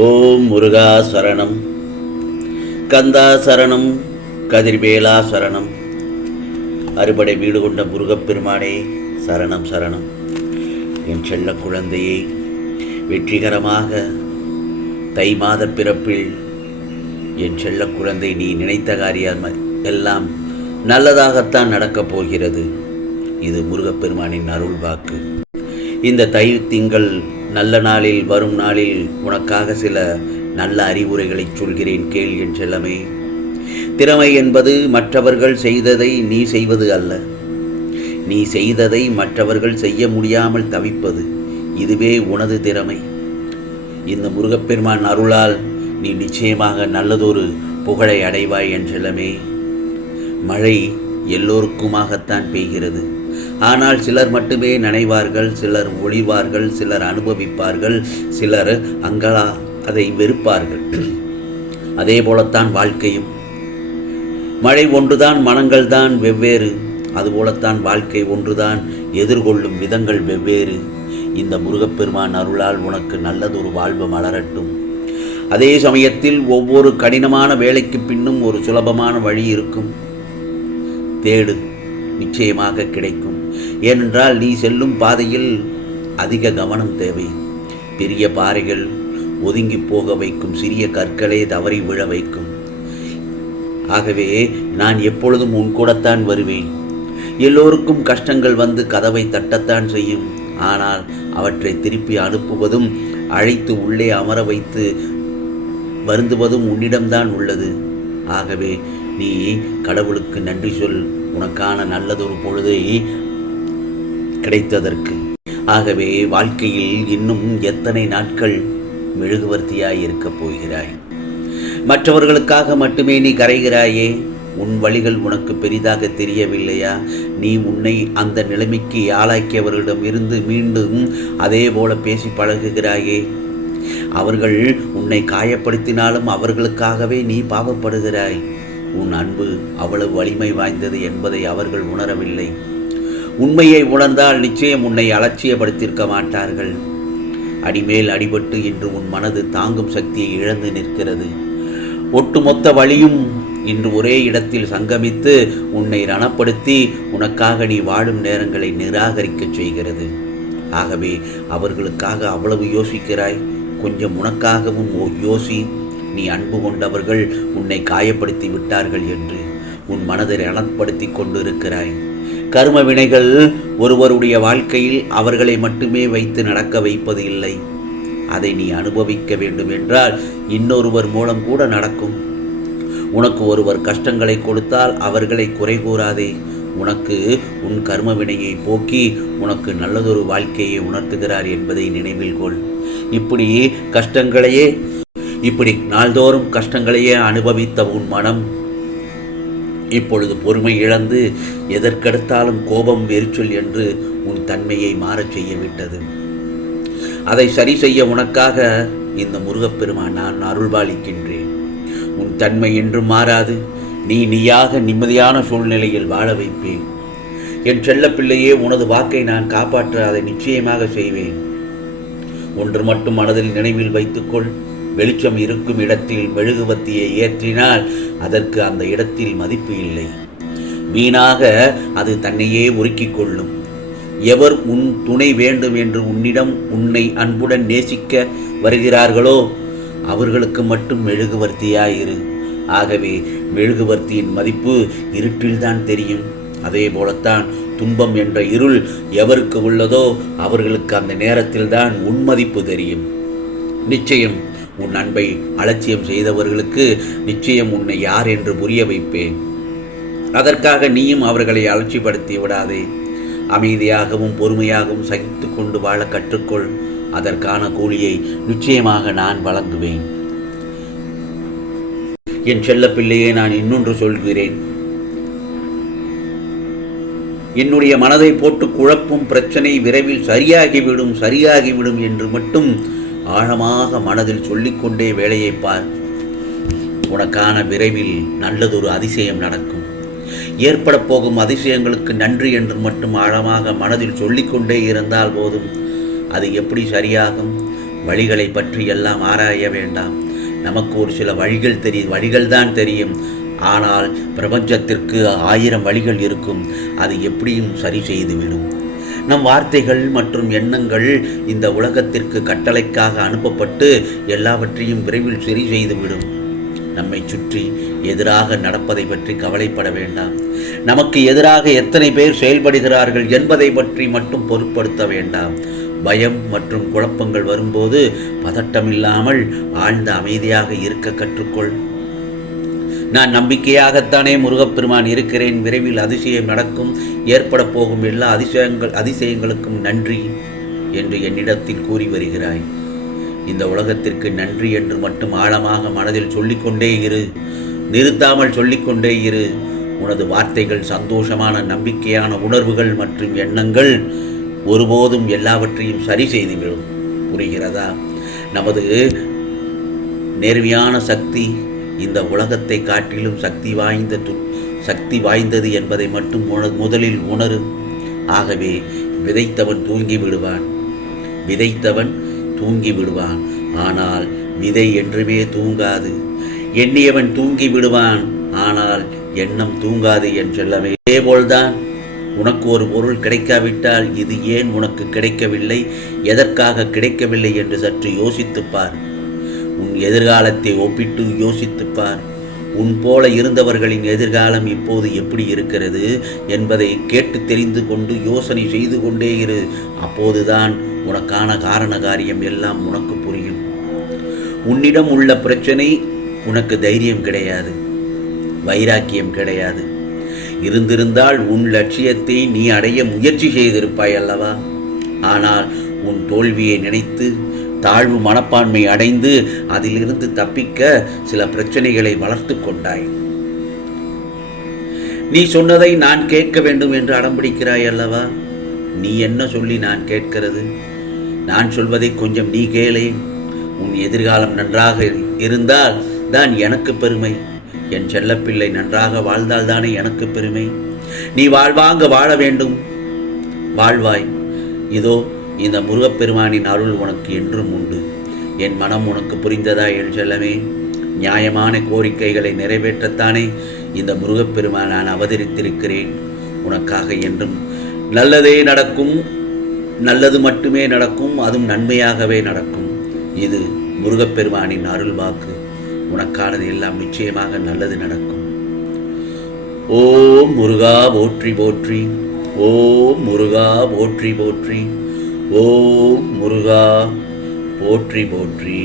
ஓம் முருகா சரணம், கந்தா சரணம், கதிர்வேலா சரணம், அறுபடை வீடு கொண்ட முருகப்பெருமானே சரணம் சரணம். என் செல்ல குழந்தையை வெற்றிகரமாக தை மாத பிறப்பில் என் செல்ல குழந்தை நீ நினைத்த காரியம் எல்லாம் நல்லதாகத்தான் நடக்கப் போகிறது. இது முருகப்பெருமானின் அருள் வாக்கு. இந்த தை திங்கள் நல்ல நாளில் வரும் நாளில் உனக்காக சில நல்ல அறிவுரைகளை சொல்கிறேன், கேள் என் செல்லமே. திறமை என்பது மற்றவர்கள் செய்ததை நீ செய்வது அல்ல, நீ செய்ததை மற்றவர்கள் செய்ய முடியாமல் தவிப்பது, இதுவே உனது திறமை. இந்த முருகப்பெருமான் அருளால் நீ நிச்சயமாக நல்லதொரு புகழை அடைவாய் என் செல்லமே. மழை எல்லோருக்குமாகத்தான் பெய்கிறது. ஆனால் சிலர் மட்டுமே நனைவார்கள், சிலர் ஒளிவார்கள், சிலர் அனுபவிப்பார்கள், சிலர் அதை வெறுப்பார்கள். அதே போலத்தான் வாழ்க்கையும். மழை ஒன்றுதான், மனங்கள் தான் வெவ்வேறு. அதுபோலத்தான் வாழ்க்கை ஒன்றுதான், எதிர்கொள்ளும் விதங்கள் வெவ்வேறு. இந்த முருகப்பெருமான் அருளால் உனக்கு நல்லதொரு வாழ்வு மலரட்டும். அதே சமயத்தில் ஒவ்வொரு கடினமான வேலைக்கு பின்னும் ஒரு சுலபமான வழி இருக்கும். தேடு, நிச்சயமாக கிடைக்கும். ஏனென்றால் நீ செல்லும் பாதையில் அதிக கவனம் தேவை. பெரிய பாறைகள் ஒதுங்கி போக வைக்கும், சிறிய கற்களே தவறி விழ வைக்கும். ஆகவே நான் எப்பொழுதும் உன் கூடத்தான் வருவேன். எல்லோருக்கும் கஷ்டங்கள் வந்து கதவை தட்டத்தான் செய்யும். ஆனால் அவற்றை திருப்பி அனுப்புவதும் அழைத்து உள்ளே அமர வைத்து வருந்துவதும் உன்னிடம்தான் உள்ளது. ஆகவே நீ கடவுளுக்கு நன்றி சொல், உனக்கான நல்லதொரு பொழுதை கிடைத்ததற்கு. ஆகவே வாழ்க்கையில் இன்னும் எத்தனை நாட்கள் மெழுகுவர்த்தியாய் இருக்கப் போகிறாய்? மற்றவர்களுக்காக மட்டுமே நீ கரைகிறாயே. உன் வழிகள் உனக்கு பெரிதாக தெரியவில்லையா? நீ உன்னை அந்த நிலைமைக்கு ஆளாக்கியவர்களிடம் இருந்து மீண்டும் அதே போல பேசி பழகுகிறாயே. அவர்கள் உன்னை காயப்படுத்தினாலும் அவர்களுக்காகவே நீ பாவப்படுகிறாய். உன் அன்பு அவ்வளவு வலிமை வாய்ந்தது என்பதை அவர்கள் உணரவில்லை. உண்மையை உணர்ந்தால் நிச்சயம் உன்னை அலட்சியப்படுத்தியிருக்க மாட்டார்கள். அடிமேல் அடிபட்டு இன்று உன் மனது தாங்கும் சக்தியை இழந்து நிற்கிறது. ஒட்டுமொத்த வழியும் இன்று ஒரே இடத்தில் சங்கமித்து உன்னை ரணப்படுத்தி உனக்காக நீ வாழும் நேரங்களை நிராகரிக்கச் செய்கிறது. ஆகவே அவர்களுக்காக அவ்வளவு யோசிக்கிறாய், கொஞ்சம் உனக்காகவும் யோசி. நீ அன்பு கொண்டவர்கள் உன்னை காயப்படுத்தி விட்டார்கள் என்று உன் மனதை ரணப்படுத்தி கொண்டிருக்கிறாய். கர்ம வினைகள் ஒருவருடைய வாழ்க்கையில் அவர்களை மட்டுமே வைத்து நடக்க வைப்பது இல்லை. அதை நீ அனுபவிக்க வேண்டும் என்றால் இன்னொருவர் மூலம் கூட நடக்கும். உனக்கு ஒருவர் கஷ்டங்களை கொடுத்தால் அவர்களை குறை கூறாதே. உனக்கு உன் கர்ம வினையை போக்கி உனக்கு நல்லதொரு வாழ்க்கையை உணர்த்துகிறார் என்பதை நினைவில் கொள். இப்படி நாள்தோறும் கஷ்டங்களையே அனுபவித்த உன் மனம் இப்பொழுது பொறுமை இழந்து எதற்கெடுத்தாலும் கோபம், எரிச்சல் என்று உன் தன்மையை மாறச் செய்ய விட்டது. அதை சரி செய்ய உனக்காக இந்த முருகப்பெருமான் நான் அருள்பாலிக்கின்றேன். உன் தன்மை என்றும் மாறாது. நீயாக நிம்மதியான சூழ்நிலையில் வாழ வைப்பேன். என் செல்ல பிள்ளையே, உனது வாக்கை நான் காப்பாற்ற அதை நிச்சயமாக செய்வேன். ஒன்று மட்டும் மனதில் நினைவில் வைத்துக்கொள். வெளிச்சம் இருக்கும் இடத்தில் மெழுகுவர்த்தியை ஏற்றினால் அதற்கு அந்த இடத்தில் மதிப்பு இல்லை. வீணாக அது தன்னையே உருக்கிக் கொள்ளும். எவர் உன் துணை வேண்டும் என்று உன்னிடம் உன்னை அன்புடன் நேசிக்க வருகிறார்களோ அவர்களுக்கு மட்டும் மெழுகுவர்த்தியாயிரு. ஆகவே மெழுகுவர்த்தியின் மதிப்பு இருட்டில்தான் தெரியும். அதே போலத்தான் துன்பம் என்ற இருள் எவருக்கு உள்ளதோ அவர்களுக்கு அந்த நேரத்தில்தான் உன் மதிப்பு தெரியும். நிச்சயம் உன் அன்பை அலட்சியம் செய்தவர்களுக்கு நிச்சயம் உன்னை யார் என்று புரிய வைப்பேன். அதற்காக நீயும் அவர்களை அலட்சிப்படுத்தி விடாதே. அமைதியாகவும் பொறுமையாகவும் சகித்து கொண்டு வாழ கற்றுக்கொள். அதற்கான கூலியை நிச்சயமாக நான் வழங்குவேன். என் செல்ல பிள்ளையே, நான் இன்னொன்று சொல்கிறேன். என்னுடைய மனதை போட்டு குழப்பும் பிரச்சனை விரைவில் சரியாகிவிடும் என்று மட்டும் ஆழமாக மனதில் சொல்லிக்கொண்டே வேலையை பார். உனக்கான விரைவில் நல்லதொரு அதிசயம் நடக்கும். ஏற்பட போகும் அதிசயங்களுக்கு நன்றி என்று மட்டும் ஆழமாக மனதில் சொல்லிக்கொண்டே இருந்தால் போதும். அது எப்படி சரியாகும்? வழிகளை பற்றி எல்லாம் ஆராய வேண்டாம். நமக்கு ஒரு சில வழிகள் தான் தெரியும். ஆனால் பிரபஞ்சத்திற்கு 1000 வழிகள் இருக்கும். அது எப்படியும் சரி செய்துவிடும். நம் வார்த்தைகள் மற்றும் எண்ணங்கள் இந்த உலகத்திற்கு கட்டளைக்காக அனுப்பப்பட்டு எல்லாவற்றையும் விரைவில் சரி செய்துவிடும். நம்மை சுற்றி எதிராக நடப்பதை பற்றி கவலைப்பட வேண்டாம். நமக்கு எதிராக எத்தனை பேர் செயல்படுகிறார்கள் என்பதை பற்றி மட்டும் பொருட்படுத்த வேண்டாம். பயம் மற்றும் குழப்பங்கள் வரும்போது பதட்டமில்லாமல் ஆழ்ந்த அமைதியாக இருக்க கற்றுக்கொள். நான் நம்பிக்கையாகத்தானே முருகப்பெருமான் இருக்கிறேன். விரைவில் அதிசயம் நடக்கும். ஏற்பட போகும் எல்லா அதிசயங்களுக்கும் நன்றி என்று என்னிடத்தில் கூறி வருகிறாய். இந்த உலகத்திற்கு நன்றி என்று மட்டும் ஆழமாக மனதில் சொல்லிக்கொண்டே இரு. நிறுத்தாமல் சொல்லிக்கொண்டே இரு. உனது வார்த்தைகள், சந்தோஷமான நம்பிக்கையான உணர்வுகள் மற்றும் எண்ணங்கள் ஒருபோதும் எல்லாவற்றையும் சரி செய்துவிடும். புரிகிறதா? நமது நேர்மையான சக்தி இந்த உலகத்தை காட்டிலும் சக்தி வாய்ந்தது என்பதை மட்டும் முதலில் உணரு. ஆகவே விதைத்தவன் தூங்கி விடுவான். ஆனால் விதை என்றுமே தூங்காது. எண்ணியவன் தூங்கி விடுவான். ஆனால் எண்ணம் தூங்காது என்றல்லவே. இதேபோல்தான் உனக்கு ஒரு பொருள் கிடைக்காவிட்டால் இது ஏன் உனக்கு கிடைக்கவில்லை, எதற்காக கிடைக்கவில்லை என்று சற்று யோசித்துப்பார். உன் எதிர்காலத்தை ஒப்பிட்டு யோசித்துப்பார். உன் போல இருந்தவர்களின் எதிர்காலம் இப்போது எப்படி இருக்கிறது என்பதை கேட்டு தெரிந்து கொண்டு யோசனை செய்து கொண்டே இரு. அப்போதுதான் உனக்கான காரண காரியம் எல்லாம் உனக்கு புரியும். உன்னிடம் உள்ள பிரச்சனை உனக்கு தைரியம் கிடையாது, வைராக்கியம் கிடையாது. இருந்திருந்தால் உன் லட்சியத்தை நீ அடைய முயற்சி செய்திருப்பாய் அல்லவா? ஆனால் உன் தோல்வியை நினைத்து தாழ்வு மனப்பான்மை அடைந்து அதிலிருந்து தப்பிக்க சில பிரச்சனைகளை வளர்த்து கொண்டாய். நீ சொன்னதை நான் கேட்க வேண்டும் என்று அடம்பிடிக்கிறாய் அல்லவா? நீ என்ன சொல்லி நான் கேட்கிறது? நான் சொல்வதை கொஞ்சம் நீ கேளே. உன் எதிர்காலம் நன்றாக இருந்தால் தான் எனக்கு பெருமை. என் செல்லப்பிள்ளை நன்றாக வாழ்ந்தால்தானே எனக்கு பெருமை. நீ வாழ்வாங்க வாழ வேண்டும், வாழ்வாய். இதோ இந்த முருகப்பெருமானின் அருள் உனக்கு என்றும் உண்டு. என் மனம் உனக்கு புரிந்ததா என் செல்லமே? நியாயமான கோரிக்கைகளை நிறைவேற்றத்தானே இந்த முருகப்பெருமான் நான் அவதரித்திருக்கிறேன். உனக்காக என்றும் நல்லதே நடக்கும், நல்லது மட்டுமே நடக்கும், அதுவும் நன்மையாகவே நடக்கும். இது முருகப்பெருமானின் அருள் வாக்கு. உனக்கானது எல்லாம் நிச்சயமாக நல்லது நடக்கும். ஓம் முருகா போற்றி போற்றி. ஓம் முருகா போற்றி போற்றி. ஓம் முருகா போற்றி போற்றி.